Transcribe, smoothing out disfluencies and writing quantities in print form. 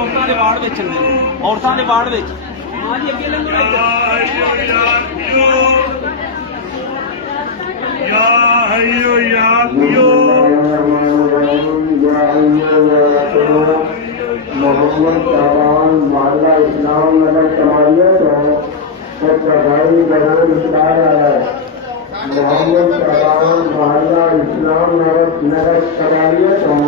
औरतां दे वार्ड विच औरतां दे वार्ड विच हां जी अगे लंघो या हय्यो या क़य्यूम मोहम्मद शाबान मोहल्ला इस्लाम नगर कमारिया तो सगाई जरूर इस्तार है मोहम्मद शाबान मोहल्ला इस्लाम नगर कमारिया तो